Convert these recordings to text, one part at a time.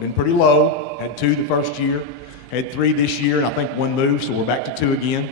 been pretty low. Had 2 the first year, had 3 this year, and I think 1 moved, so we're back to 2 again.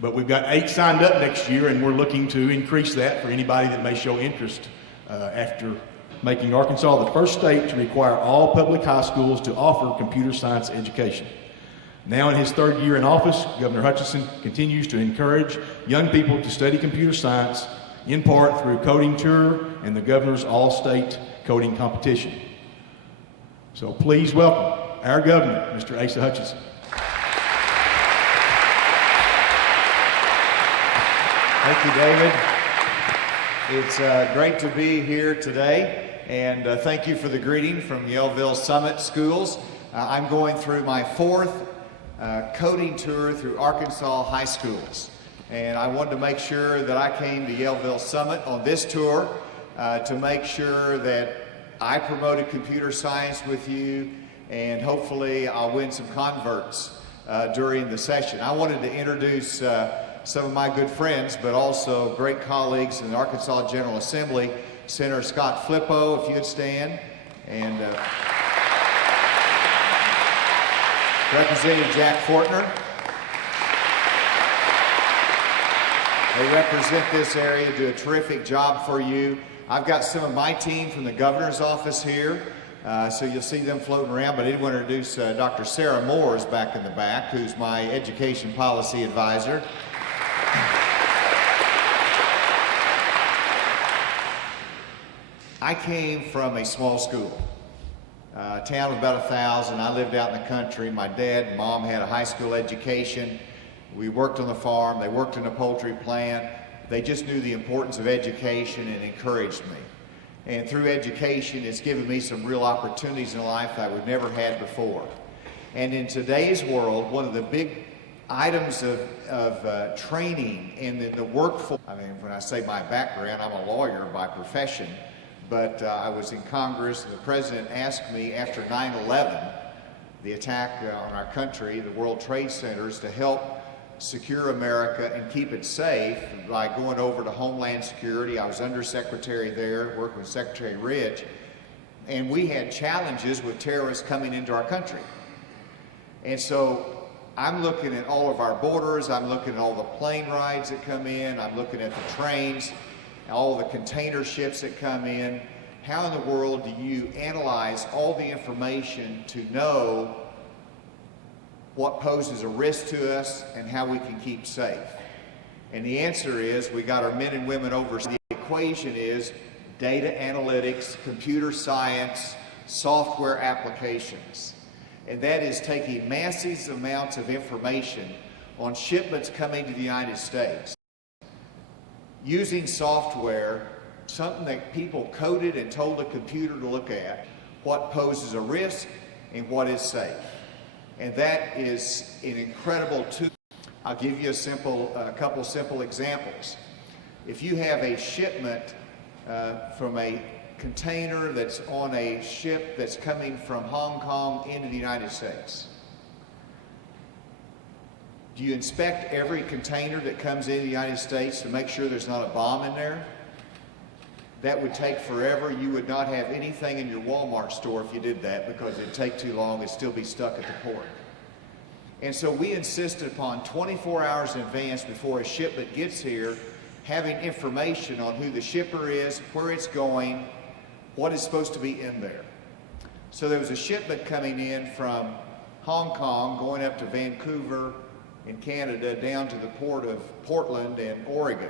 But we've got 8 signed up next year, and we're looking to increase that for anybody that may show interest after making Arkansas the first state to require all public high schools to offer computer science education. Now in his 3rd year in office, Governor Hutchinson continues to encourage young people to study computer science, in part through Coding Tour and the governor's all-state coding competition. So please welcome our governor, Mr. Asa Hutchinson. Thank you, David. It's great to be here today, and thank you for the greeting from Yellville-Summit schools. I'm going through my 4th coding tour through Arkansas high schools, and I wanted to make sure that I came to Yellville-Summit on this tour to make sure that I promoted computer science with you, and hopefully I'll win some converts during the session. I wanted to introduce some of my good friends, but also great colleagues in the Arkansas General Assembly. Senator Scott Flippo, if you'd stand, and Representative Jack Fortner. They represent this area, do a terrific job for you. I've got some of my team from the governor's office here, so you'll see them floating around, but I did want to introduce Dr. Sarah Moore is back in the back, who's my education policy advisor. I came from a small school, a town of about 1,000. I lived out in the country. My dad and mom had a high school education. We worked on the farm. They worked in a poultry plant. They just knew the importance of education and encouraged me. And through education, it's given me some real opportunities in life that we've never had before. And in today's world, one of the big items of training in the workforce, I mean, when I say my background, I'm a lawyer by profession, but I was in Congress, and the president asked me after 9/11, the attack on our country, the World Trade Centers, to help secure America and keep it safe by going over to Homeland Security. I was undersecretary there, working with Secretary Ridge, and we had challenges with terrorists coming into our country. And so I'm looking at all of our borders, I'm looking at all the plane rides that come in, I'm looking at the trains, all the container ships that come in. How in the world do you analyze all the information to know what poses a risk to us and how we can keep safe? And the answer is we got our men and women over. The equation is data analytics, computer science, software applications. And that is taking massive amounts of information on shipments coming to the United States, using software, something that people coded and told the computer to look at, what poses a risk and what is safe. And that is an incredible tool. I'll give you a couple simple examples. If you have a shipment from a container that's on a ship that's coming from Hong Kong into the United States, do you inspect every container that comes into the United States to make sure there's not a bomb in there? That would take forever. You would not have anything in your Walmart store if you did that, because it'd take too long. It'd still be stuck at the port. And so we insisted upon 24 hours in advance before a shipment gets here, having information on who the shipper is, where it's going, what is supposed to be in there. So there was a shipment coming in from Hong Kong, going up to Vancouver in Canada, down to the port of Portland in Oregon.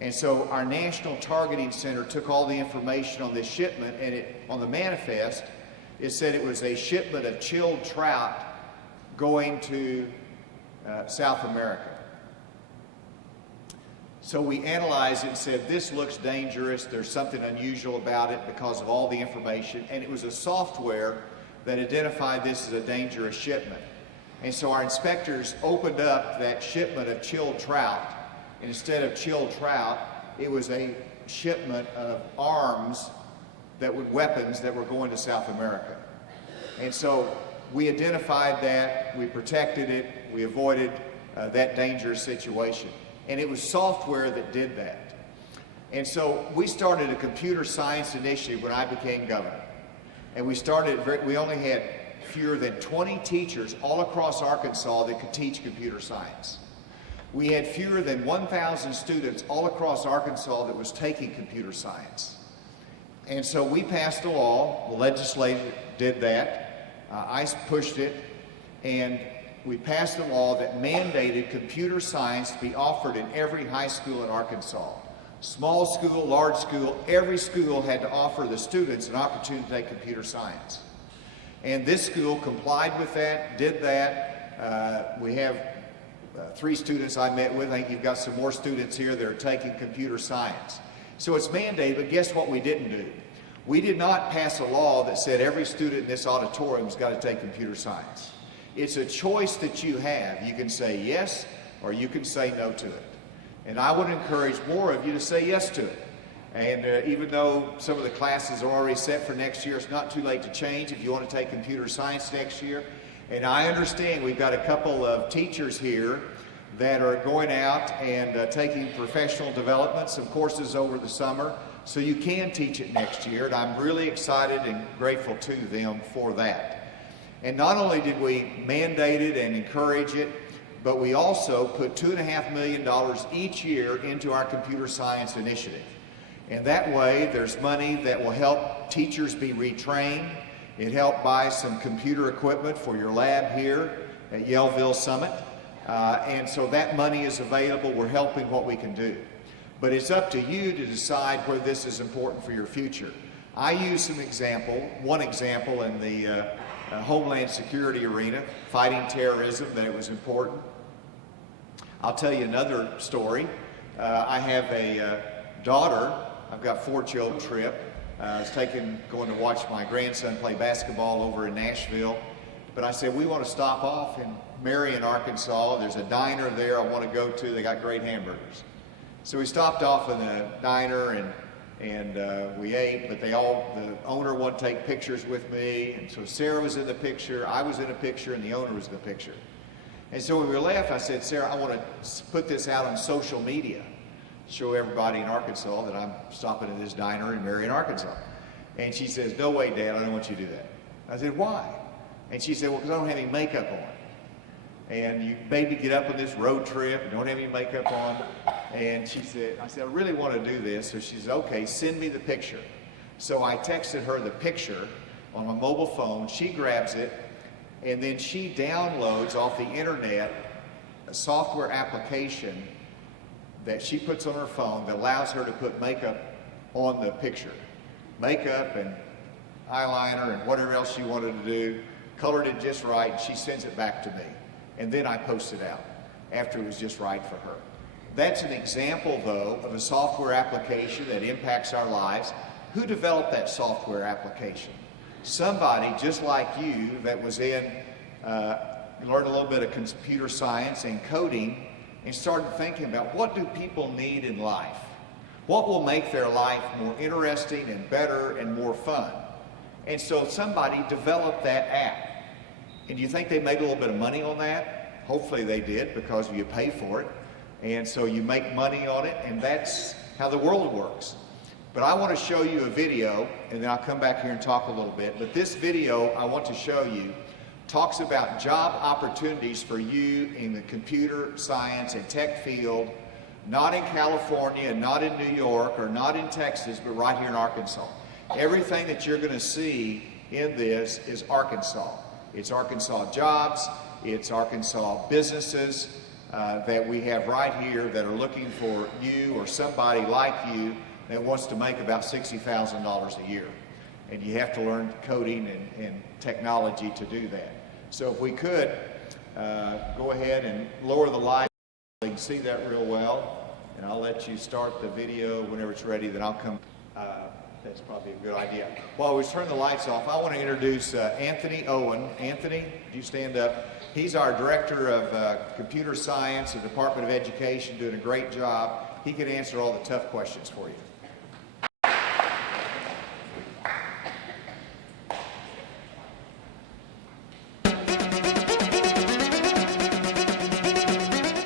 And so our National Targeting Center took all the information on this shipment, and on the manifest, it said it was a shipment of chilled trout going to South America. So we analyzed it and said, this looks dangerous, there's something unusual about it because of all the information, and it was a software that identified this as a dangerous shipment. And so our inspectors opened up that shipment of chilled trout, and instead of chilled trout, it was a shipment of arms, weapons that were going to South America. And so we identified that, we protected it, we avoided that dangerous situation. And it was software that did that. And so we started a computer science initiative when I became governor. And we we only had fewer than 20 teachers all across Arkansas that could teach computer science. We had fewer than 1,000 students all across Arkansas that was taking computer science. And so we passed a law, the legislature did that, I pushed it, and we passed a law that mandated computer science to be offered in every high school in Arkansas. Small school, large school, every school had to offer the students an opportunity to take computer science. And this school complied with that, did that. We have 3 students I met with. I think you've got some more students here that are taking computer science. So it's mandated, but guess what we didn't do? We did not pass a law that said every student in this auditorium has got to take computer science. It's a choice that you have. You can say yes or you can say no to it. And I would encourage more of you to say yes to it. And even though some of the classes are already set for next year, it's not too late to change if you want to take computer science next year. And I understand we've got a couple of teachers here that are going out and taking professional development, some courses over the summer, so you can teach it next year. And I'm really excited and grateful to them for that. And not only did we mandate it and encourage it, but we also put $2.5 million each year into our computer science initiative. And that way, there's money that will help teachers be retrained. It helped buy some computer equipment for your lab here at Yellville-Summit. And so that money is available. We're helping what we can do. But it's up to you to decide whether this is important for your future. I use one example in the Homeland Security arena, fighting terrorism, that it was important. I'll tell you another story. I have a daughter. I've got 4 children trip. I was going to watch my grandson play basketball over in Nashville. But I said, we want to stop off in Marion, Arkansas. There's a diner there I want to go to. They got great hamburgers. So we stopped off in the diner and we ate, but the owner wanted to take pictures with me. And so Sarah was in the picture, I was in a picture, and the owner was in the picture. And so when we left, I said, Sarah, I want to put this out on social media, show everybody in Arkansas that I'm stopping at this diner in Marion, Arkansas. And she says, no way, Dad, I don't want you to do that. I said, why? And she said, well, because I don't have any makeup on. And you made me get up on this road trip, and don't have any makeup on. And I said, I really want to do this. So she said, okay, send me the picture. So I texted her the picture on my mobile phone. She grabs it, and then she downloads off the internet a software application that she puts on her phone that allows her to put makeup on the picture. Makeup and eyeliner and whatever else she wanted to do, colored it just right, and she sends it back to me. And then I post it out after it was just right for her. That's an example, though, of a software application that impacts our lives. Who developed that software application? Somebody just like you that was learned a little bit of computer science and coding and started thinking about what do people need in life? What will make their life more interesting and better and more fun? And so somebody developed that app. And do you think they made a little bit of money on that? Hopefully they did, because you pay for it. And so you make money on it, and that's how the world works. But I want to show you a video, and then I'll come back here and talk a little bit. But this video I want to show you talks about job opportunities for you in the computer science and tech field, not in California, not in New York, or not in Texas, but right here in Arkansas. Everything that you're going to see in this is Arkansas. It's Arkansas jobs, it's Arkansas businesses that we have right here that are looking for you or somebody like you that wants to make about $60,000 a year. And you have to learn coding and technology to do that. So if we could, go ahead and lower the light so you can see that real well. And I'll let you start the video whenever it's ready, then I'll come. That's probably a good idea. While we turn the lights off, I want to introduce Anthony Owen. Anthony, do you stand up? He's our Director of Computer Science at the Department of Education, doing a great job. He can answer all the tough questions for you.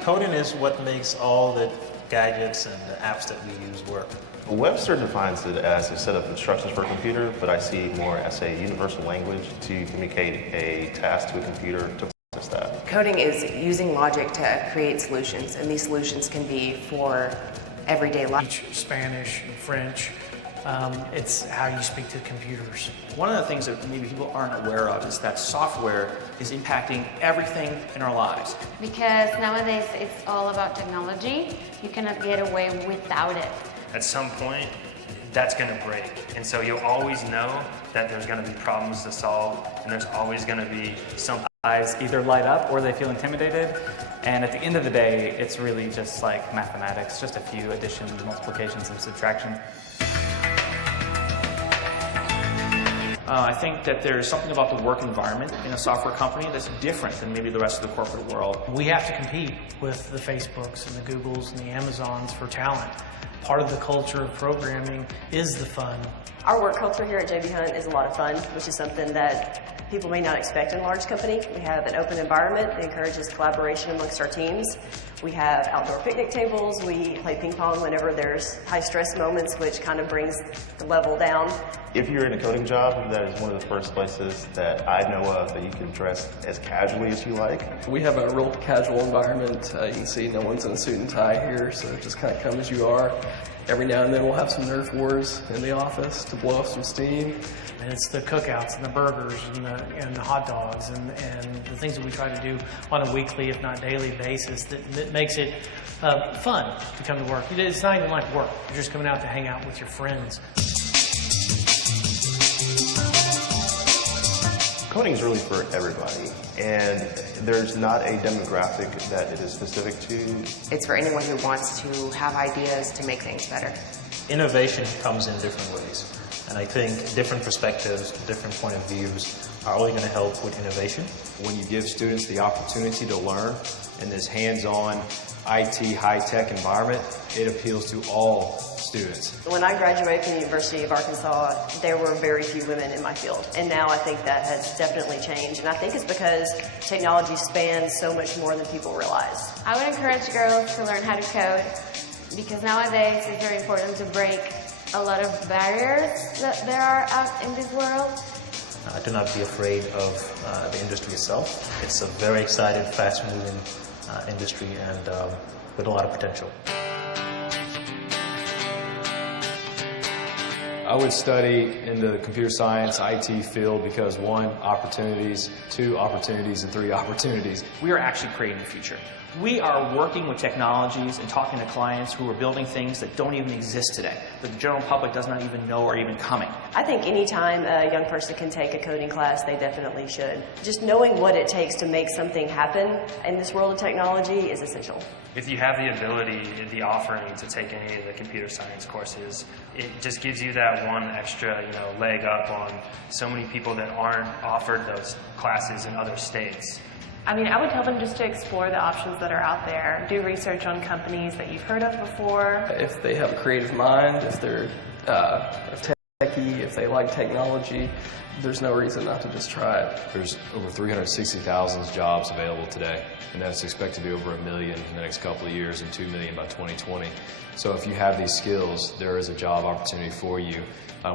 Coding is what makes all the gadgets and the apps that we use work. Webster defines it as a set of instructions for a computer, but I see it more as a universal language to communicate a task to a computer to process that. Coding is using logic to create solutions, and these solutions can be for everyday life. Spanish and French. It's how you speak to computers. One of the things that maybe people aren't aware of is that software is impacting everything in our lives. Because nowadays it's all about technology. You cannot get away without it. At some point, that's going to break. And so you'll always know that there's going to be problems to solve, and there's always going to be some eyes either light up or they feel intimidated. And at the end of the day, it's really just like mathematics, just a few additions, multiplications, and subtraction. I think that there's something about the work environment in a software company that's different than maybe the rest of the corporate world. We have to compete with the Facebooks and the Googles and the Amazons for talent. Part of the culture of programming is the fun. Our work culture here at JB Hunt is a lot of fun, which is something that people may not expect in a large company. We have an open environment that encourages collaboration amongst our teams. We have outdoor picnic tables. We play ping pong whenever there's high stress moments, which kind of brings the level down. If you're in a coding job, that is one of the first places that I know of that you can dress as casually as you like. We have a real casual environment. You can see no one's in a suit and tie here, so just kind of come as you are. Every now and then we'll have some Nerf wars in the office to blow off some steam. And it's the cookouts and the burgers and the hot dogs and the things that we try to do on a weekly, if not daily basis that makes it fun to come to work. It's not even like work. You're just coming out to hang out with your friends. Coding is really for everybody, and there's not a demographic that it is specific to. It's for anyone who wants to have ideas to make things better. Innovation comes in different ways. And I think different perspectives, different point of views are only going to help with innovation. When you give students the opportunity to learn in this hands-on IT high-tech environment, it appeals to all students. When I graduated from the University of Arkansas, there were very few women in my field. And now I think that has definitely changed. And I think it's because technology spans so much more than people realize. I would encourage girls to learn how to code because nowadays it's very important to break a lot of barriers that there are out in this world. Do not be afraid of the industry itself. It's a very exciting, fast-moving industry and with a lot of potential. I would study in the computer science IT field because 1, opportunities, 2, opportunities, and 3, opportunities. We are actually creating the future. We are working with technologies and talking to clients who are building things that don't even exist today, that the general public does not even know are even coming. I think anytime a young person can take a coding class, they definitely should. Just knowing what it takes to make something happen in this world of technology is essential. If you have the ability, the offering to take any of the computer science courses, it just gives you that one extra, leg up on so many people that aren't offered those classes in other states. I would tell them just to explore the options that are out there. Do research on companies that you've heard of before. If they have a creative mind, if they're techie, if they like technology, there's no reason not to just try it. There's over 360,000 jobs available today, and that's expected to be over 1 million in the next couple of years and 2 million by 2020. So if you have these skills, there is a job opportunity for you.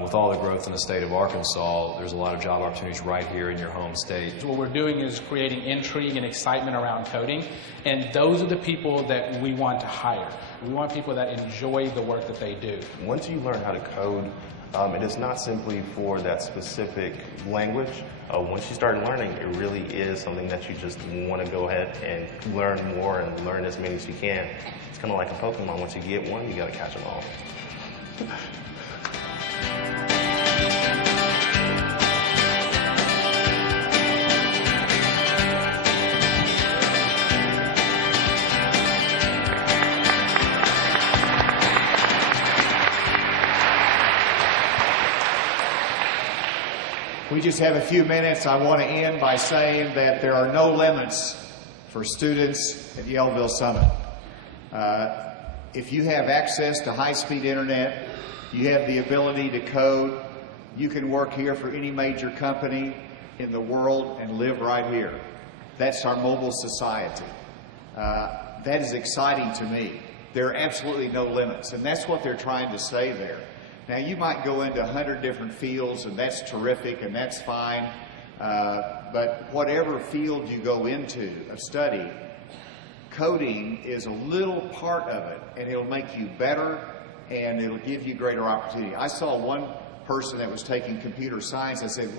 With all the growth in the state of Arkansas, there's a lot of job opportunities right here in your home state. What we're doing is creating intrigue and excitement around coding, and those are the people that we want to hire. We want people that enjoy the work that they do. Once you learn how to code, it is not simply for that specific language. Once you start learning, it really is something that you just want to go ahead and learn more and learn as many as you can. It's kind of like a Pokemon. Once you get one, you got to catch them all. We just have a few minutes. I want to end by saying that there are no limits for students at Yellville-Summit. If you have access to high-speed internet, you have the ability to code, you can work here for any major company in the world and live right here. That's our mobile society. That is exciting to me. there are absolutely no limits, and that's what they're trying to say there. Now, you might go into 100 different fields, and that's terrific, and that's fine, but whatever field you go into of study, coding is a little part of it, and it'll make you better, and it'll give you greater opportunity. I saw one person that was taking computer science. I said,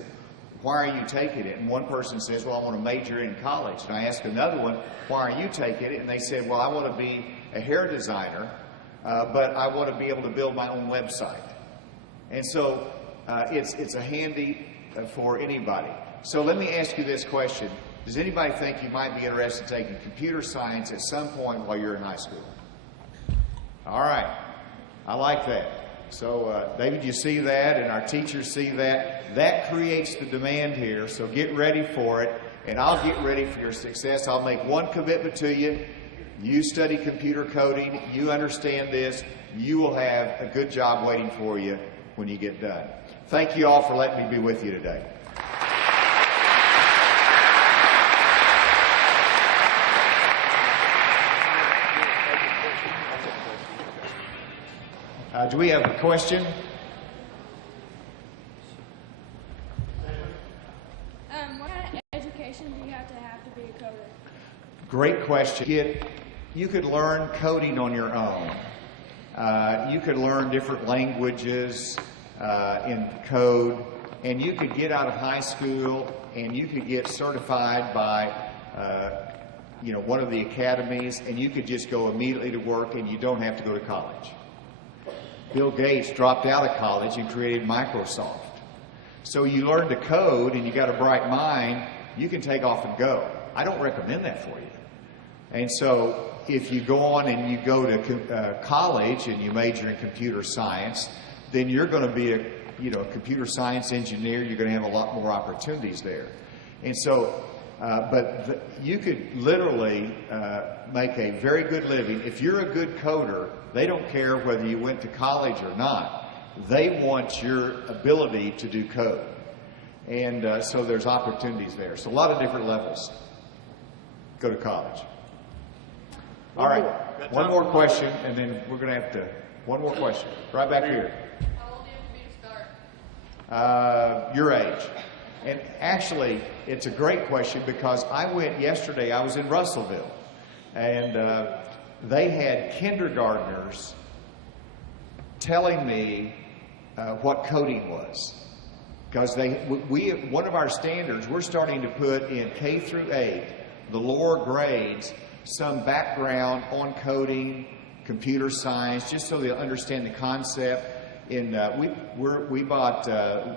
why are you taking it? And one person says, well, I want to major in college. And I asked another one, why are you taking it? And they said, well, I want to be a hair designer, but I want to be able to build my own website. And so it's a handy for anybody. So let me ask you this question. Does anybody think you might be interested in taking computer science at some point while you're in high school? All right. I like that. So, David, you see that, and our teachers see that. That creates the demand here, so get ready for it, and I'll get ready for your success. I'll make one commitment to you. You study computer coding, you understand this, you will have a good job waiting for you when you get done. Thank you all for letting me be with you today. Do we have a question? What kind of education do you have to be a coder? Great question. You could learn coding on your own. You could learn different languages in code, and you could get out of high school and you could get certified by one of the academies, and you could just go immediately to work and you don't have to go to college. Bill Gates dropped out of college and created Microsoft. So you learn to code and you got a bright mind, you can take off and go. I don't recommend that for you. And so if you go on and you go to college and you major in computer science, then you're going to be a computer science engineer. You're going to have a lot more opportunities there. And so, you could literally make a very good living. If you're a good coder, they don't care whether you went to college or not. They want your ability to do code. And so there's opportunities there. So a lot of different levels. Go to college. All right, one more question, and then we're going to have to, one more question. Right back here. How old do you have to be to start? Your age. And actually, it's a great question because I went yesterday, I was in Russellville, and they had kindergartners telling me what coding was. Because one of our standards, we're starting to put in K through 8, the lower grades, some background on coding, computer science, just so they'll understand the concept. We bought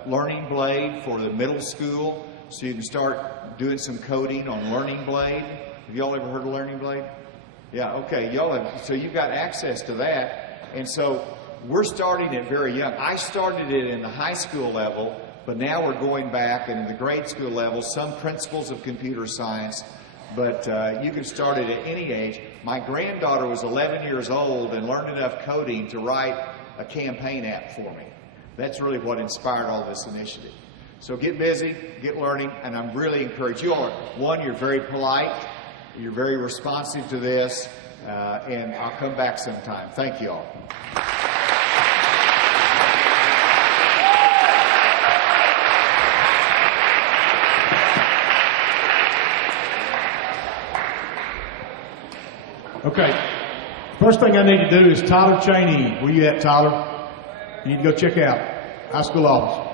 Learning Blade for the middle school, so you can start doing some coding on Learning Blade. Have y'all ever heard of Learning Blade? Yeah, okay, y'all have. So you've got access to that, and so we're starting it very young. I started it in the high school level, but now we're going back in the grade school level, some principles of computer science, but you can start it at any age. My granddaughter was 11 years old and learned enough coding to write a campaign app for me. That's really what inspired all this initiative. So get busy, get learning, and I'm really encouraged. You all, one, you're very polite, you're very responsive to this, and I'll come back sometime. Thank you all. Okay. First thing I need to do is Tyler Cheney. Where you at, Tyler? You need to go check out high school office.